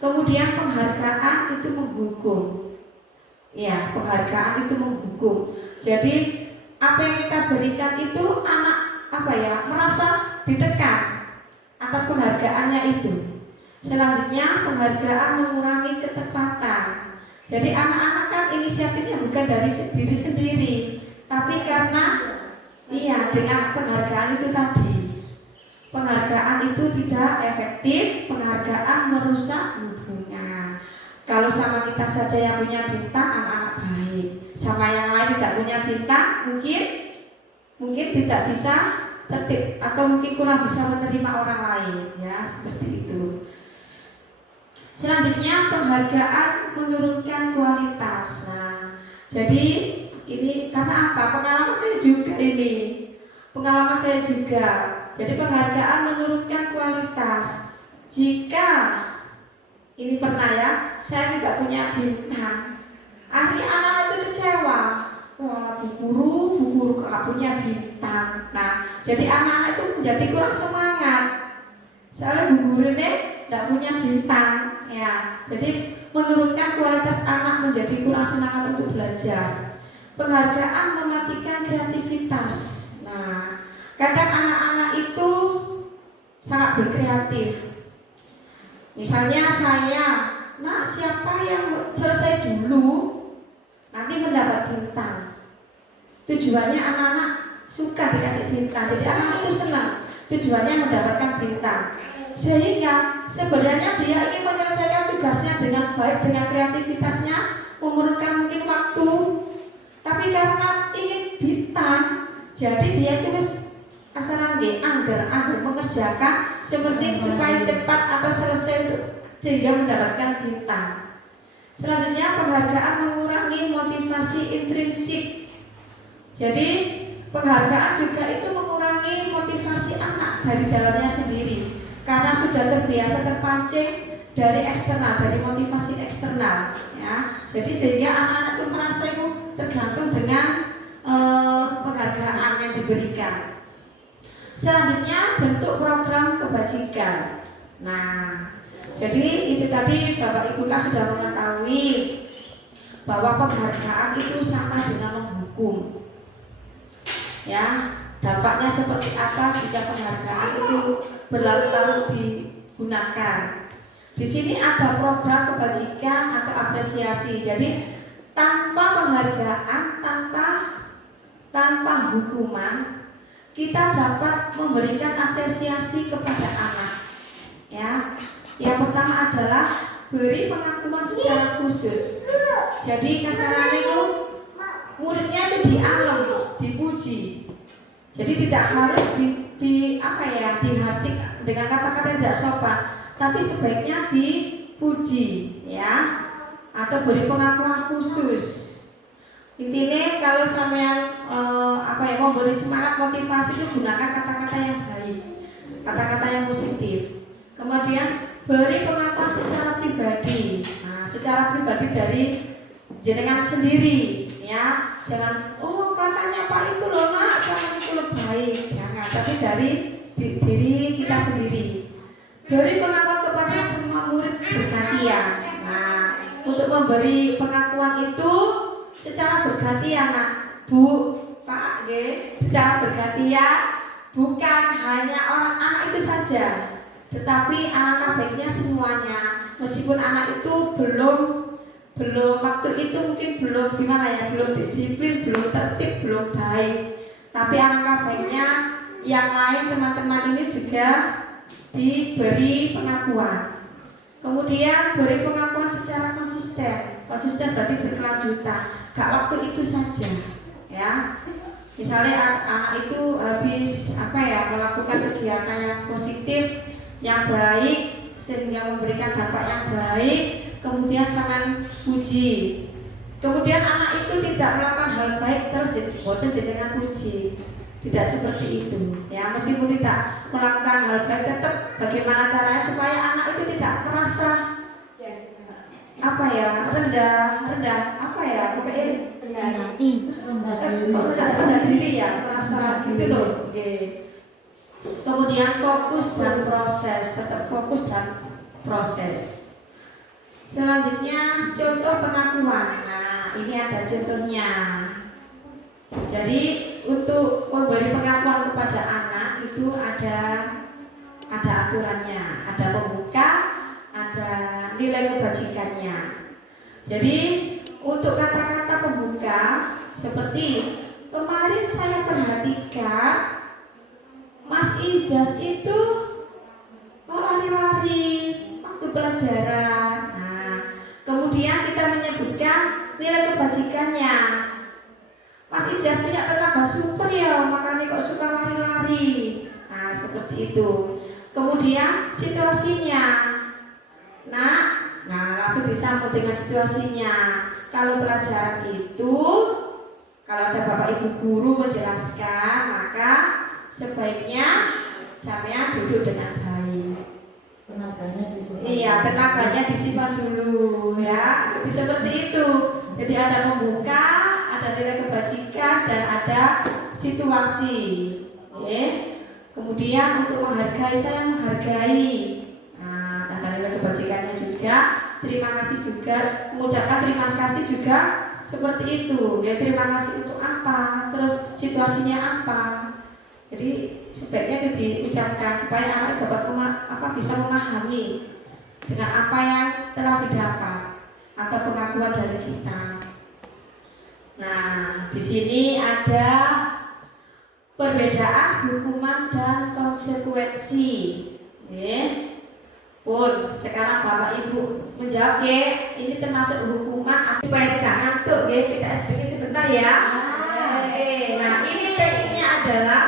Kemudian penghargaan itu menghukum. Ya, penghargaan itu menghukum. Jadi apa yang kita berikan itu anak merasa ditekan atas penghargaannya itu. Selanjutnya penghargaan mengurangi ketepatan. Jadi anak-anak kan inisiatifnya bukan dari diri sendiri, tapi karena dengan penghargaan itu tadi. Penghargaan itu tidak efektif, penghargaan merusak hubungan. Kalau sama kita saja yang punya bintang, anak-anak baik. Sama yang lain tidak punya bintang, mungkin tidak bisa tertib atau mungkin kurang bisa menerima orang lain, ya seperti itu. Selanjutnya penghargaan menurunkan kualitas. Nah, jadi ini karena apa? Pengalaman saya juga. Jadi penghargaan menurunkan kualitas. Jika ini pernah ya, saya tidak punya bintang, akhirnya anak-anak itu kecewa. Wah, bu guru gak punya bintang. Nah, jadi anak-anak itu menjadi kurang semangat. Soalnya bu guru ini tidak punya bintang, ya. Jadi menurunkan kualitas anak, menjadi kurang semangat untuk belajar. Penghargaan mematikan kreativitas. Nah, kadang anak-anak itu sangat berkreatif. Misalnya saya, siapa yang selesai dulu nanti mendapat bintang. Tujuannya anak-anak suka dikasih bintang, jadi anak-anak itu senang. Tujuannya mendapatkan bintang. Sehingga sebenarnya dia ingin menyelesaikan tugasnya dengan baik, dengan kreativitasnya, memerlukan mungkin waktu. Tapi karena ingin bintang, jadi dia itu kasaran nggih angger mengerjakan seperti supaya cepat atau selesai sehingga mendapatkan bintang. Selanjutnya penghargaan mengurangi motivasi intrinsik. Jadi penghargaan juga itu mengurangi motivasi anak dari dalamnya sendiri karena sudah terbiasa terpancing dari eksternal, dari motivasi eksternal, ya. Jadi sehingga anak-anak itu merasa itu tergantung dengan penghargaan yang diberikan. Selanjutnya bentuk program kebajikan. Nah, jadi itu tadi Bapak Ibu kan sudah mengetahui bahwa penghargaan itu sama dengan menghukum. Ya, dampaknya seperti apa jika penghargaan itu berlarut-larut digunakan. Di sini ada program kebajikan atau apresiasi. Jadi tanpa penghargaan, tanpa hukuman, kita dapat memberikan apresiasi kepada anak. Ya, yang pertama adalah beri pengakuan secara khusus. Jadi kasarannya itu muridnya itu dialam, dipuji. Jadi tidak harus dihardik dengan kata-kata yang tidak sopan, tapi sebaiknya dipuji, ya, atau beri pengakuan khusus. Intinya kalau sampean mau beri semangat motivasi itu gunakan kata-kata yang baik, kata-kata yang positif. Kemudian beri pengakuan secara pribadi. Nah, secara pribadi dari jenengan sendiri, ya. Jangan katanya Pak itu loh Nak, jangan itu loh baik, jangan. Tapi dari diri kita sendiri. Beri pengakuan kepada semua murid bergantian. Nah, untuk memberi pengakuan itu secara bergantian, Nak, Bu, Pak, secara bergantian, bukan hanya orang anak itu saja, tetapi anak baiknya semuanya. Meskipun anak itu belum waktu itu mungkin belum belum disiplin, belum tertib, belum baik, tapi anak baiknya yang lain teman-teman ini juga diberi pengakuan. Kemudian beri pengakuan secara konsisten berarti berkelanjutan, gak waktu itu saja, ya. Misalnya anak itu habis melakukan kegiatan yang positif, yang baik, sehingga memberikan dampak yang baik, kemudian sangat puji. Kemudian anak itu tidak melakukan hal baik terus boten jenengan puji. Tidak seperti itu, ya. Meskipun tidak melakukan hal baik, tetap bagaimana caranya supaya anak itu tidak merasa rendah rendah diri, ya, merasa gitu loh. Kemudian fokus dan proses, tetap fokus dan proses. Selanjutnya contoh pengakuan. Nah, ini ada contohnya. Jadi untuk memberi pengakuan kepada anak itu ada aturannya, ada pembuka, ada nilai kebajikannya. Jadi untuk kata-kata pembuka seperti kemarin saya perhatikan Mas Ijaz itu lari-lari waktu pelajaran. Nah, kemudian kita menyebutkan nilai kebajikannya. Mas Ijaz punya tenaga super ya, makanya kok suka lari-lari. Nah, seperti itu. Kemudian situasinya. Nah langsung disambung dengan situasinya. Kalau pelajaran itu, kalau ada Bapak Ibu guru menjelaskan, maka sebaiknya sampean duduk dengan baik. Tenaganya disimpan dulu, ya. Seperti itu. Jadi ada membuka, ada nilai kebajikan, dan ada situasi. Kemudian untuk menghargai, saya menghargai. Nah, ada nilai kebajikannya juga. Terima kasih juga, mengucapkan terima kasih juga seperti itu. Ya, terima kasih untuk apa? Terus situasinya apa? Jadi sebaiknya itu diucapkan supaya anak dapat bisa memahami dengan apa yang telah didapat atau pengakuan dari kita. Nah, di sini ada perbedaan hukuman dan konsekuensi. Sekarang Bapak Ibu menjawab, ini termasuk hukuman supaya tidak ngantuk, kita sedikit sebentar ya. Nah, ini tekniknya adalah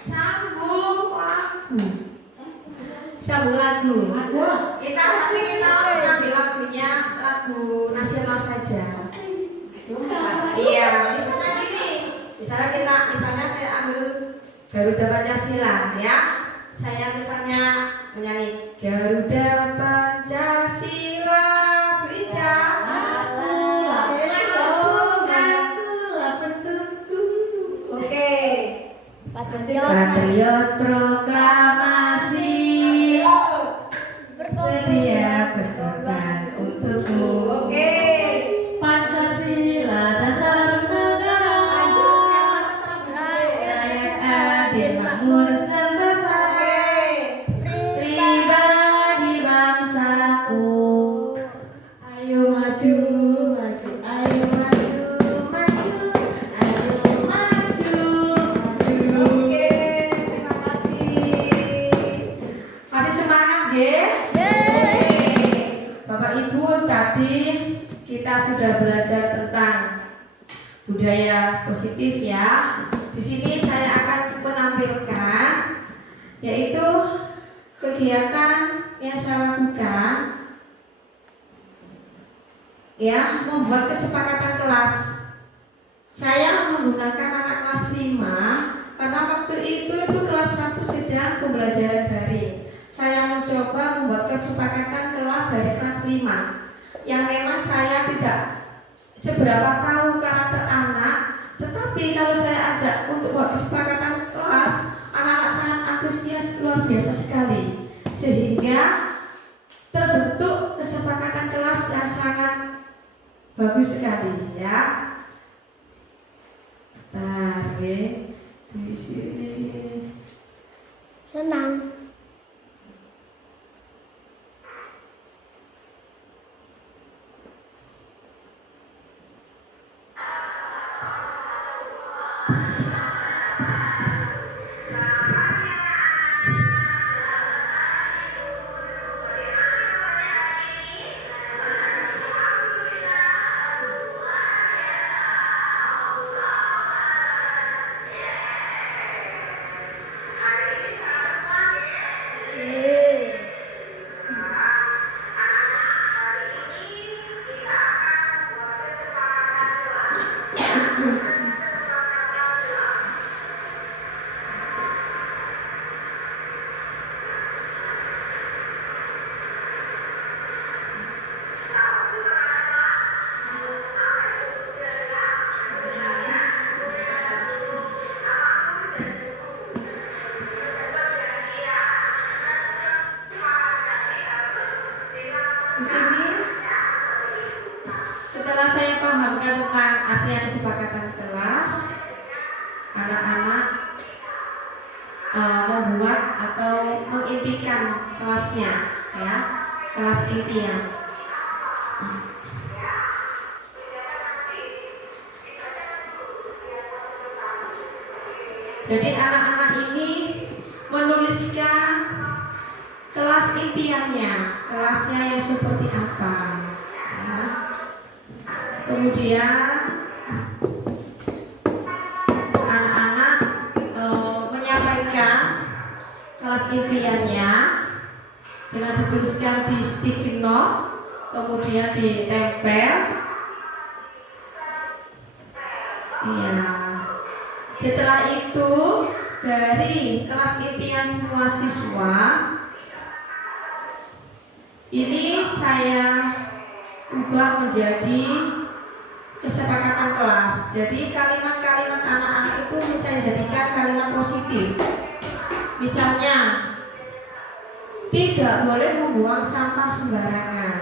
sambil lagu-lagu. Ada. Kita ambil lagunya lagu nasional saja. Iya, misalnya gini. Misalnya saya ambil Garuda Pancasila ya. Saya misalnya menyanyi Garuda Pancasila bicara. Oke. Patriot proklamasi bersedia berkorban untukmu. Oke. Pancasila dasar negara. Rakyat adil makmur sentosa. Pribadi bangsaku. Ayo maju, maju, ayo maju, maju, ayo maju, maju. Oke, terima kasih. Masih semangat, ya? Bapak Ibu, tadi kita sudah belajar tentang budaya positif ya. Di sini saya akan menampilkan yaitu kegiatan yang saya lakukan ya, membuat kesepakatan kelas. Saya menggunakan anak kelas 5 karena waktu itu kelas 1 sedang pembelajaran daring. Saya mencoba membuat kesepakatan kelas dari kelas 5 yang memang saya tidak seberapa tahu karakter anak, tetapi kalau saya ajak untuk buat kesepakatan kelas, anak-anak sangat antusias luar biasa sekali, sehingga terbentuk kesepakatan kelas yang sangat bagus sekali ya. Bentar, ya. Di sini Senang. di sini setelah saya pahamkan tentang ASEAN kesepakatan kelas, anak-anak membuat atau mengimpikan kelasnya ya, kelas impian. Jadi anak-anak ini menuliskan kelas impiannya, kelasnya yang seperti apa ya. Kemudian anak-anak menyampaikan kelas impiannya dengan dituliskan di sticky note, kemudian ditempel. Iya. Setelah itu dari kelas impian semua siswa ini saya ubah menjadi kesepakatan kelas. Jadi kalimat-kalimat anak-anak itu saya jadikan kalimat positif. Misalnya, tidak boleh membuang sampah sembarangan.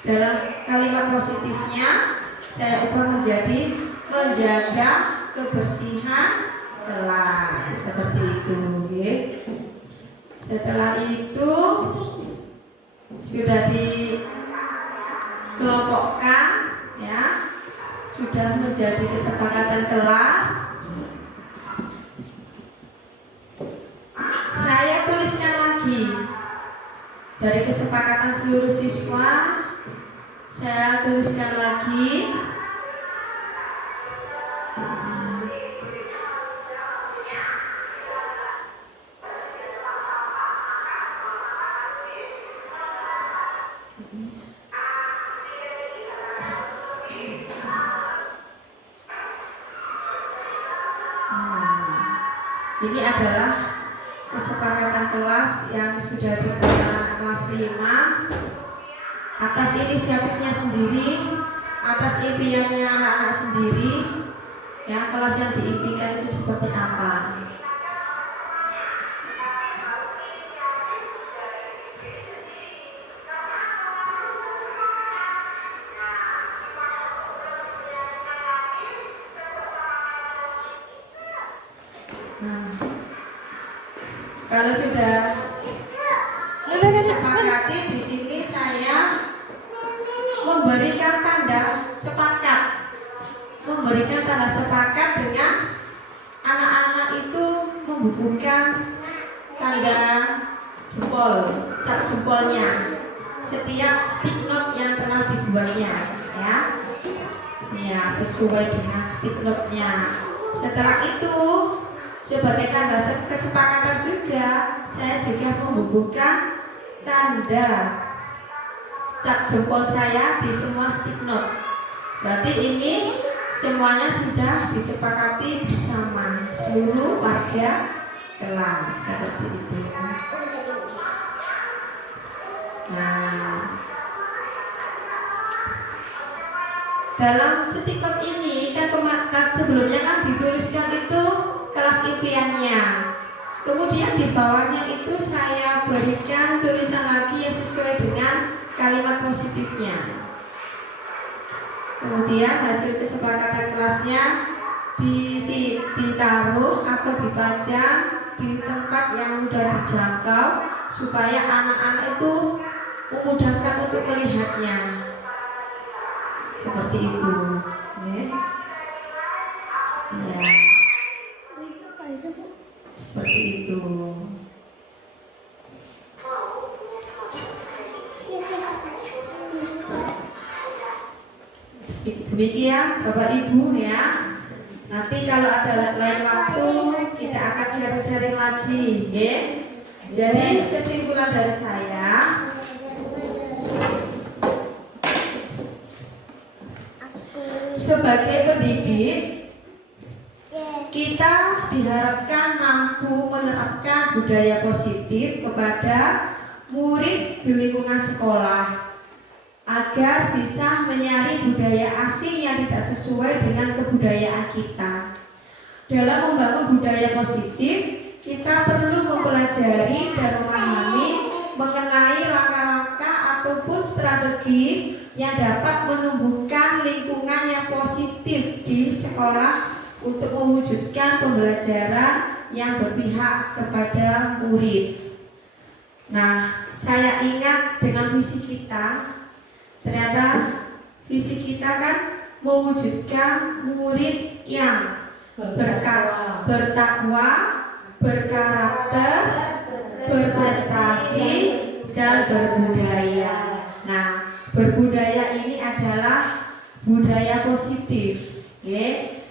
Dalam kalimat positifnya saya ubah menjadi menjaga kebersihan kelas, seperti itu ya. Setelah itu sudah dikelompokkan ya, sudah menjadi kesepakatan kelas. Saya tuliskan lagi dari kesepakatan seluruh siswa, saya tuliskan lagi Ini adalah kesepakatan kelas yang sudah dibuat anak kelas 5 atas inisiatifnya sendiri, atas impiannya anak-anak sendiri. Ya, kelas yang diimpikan itu seperti apa? Nah, kalau sudah disepakati, di sini saya memberikan tanda sepakat, dengan anak-anak itu membubuhkan tanda jempol, cap jempolnya setiap stick note yang telah dibuatnya, ya. Ya, sesuai dengan stick note-nya. Setelah itu, sebagai tanda kesepakatan juga, saya juga membubuhkan tanda cap jempol saya di semua stick note. Berarti ini semuanya sudah disepakati bersama seluruh warga kelas, seperti itu. Nah, dalam stick note ini kan sebelumnya kan dituliskan itu kelas impiannya. Kemudian di bawahnya itu saya berikan tulisan lagi yang sesuai dengan kalimat positifnya. Kemudian hasil kesepakatan kelasnya ditaruh atau dipajang di tempat yang mudah dijangkau supaya anak-anak itu memudahkan untuk melihatnya. Seperti itu. Ya. Seperti itu. Demikian Bapak Ibu ya. Nanti kalau ada lain waktu kita akan sharing-sharing lagi, ya. Jadi kesimpulan dari saya, sebagai pendidik kita diharapkan mampu menerapkan budaya positif kepada murid di lingkungan sekolah agar bisa menyaring budaya asing yang tidak sesuai dengan kebudayaan kita. Dalam membangun budaya positif, kita perlu mempelajari dan memahami mengenai langkah-langkah ataupun strategi yang dapat menumbuhkan lingkungan yang positif di sekolah untuk mewujudkan pembelajaran yang berpihak kepada murid. Nah, saya ingat dengan visi kita. Ternyata visi kita kan mewujudkan murid yang bertakwa, berkarakter, berprestasi, dan berbudaya. Nah, berbudaya ini adalah budaya positif.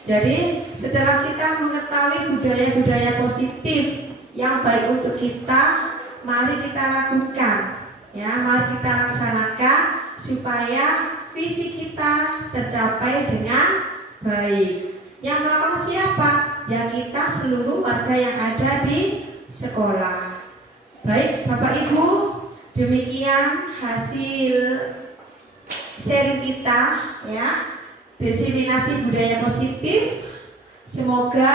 Jadi setelah kita mengetahui budaya-budaya positif yang baik untuk kita, mari kita lakukan, ya, mari kita laksanakan supaya visi kita tercapai dengan baik. Yang melakukan siapa? Ya kita seluruh warga yang ada di sekolah. Baik Bapak Ibu, demikian hasil sharing kita, ya, diseminasi budaya positif. Semoga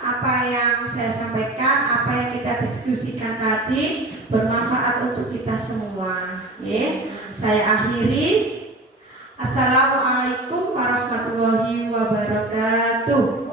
apa yang saya sampaikan, apa yang kita diskusikan tadi bermanfaat untuk kita semua. Saya akhiri. Assalamualaikum warahmatullahi wabarakatuh.